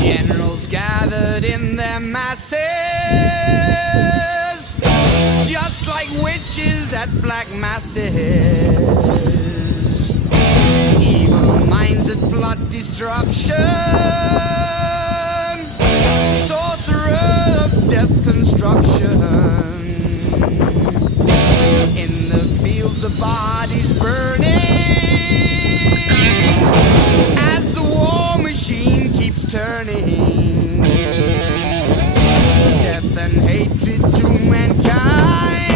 Generals gathered in their masses, just like witches at black masses. Evil minds that plot destruction, sorcerer of death's construction. In the fields of bodies burning, as the war machine keeps turning. Death and hatred to mankind,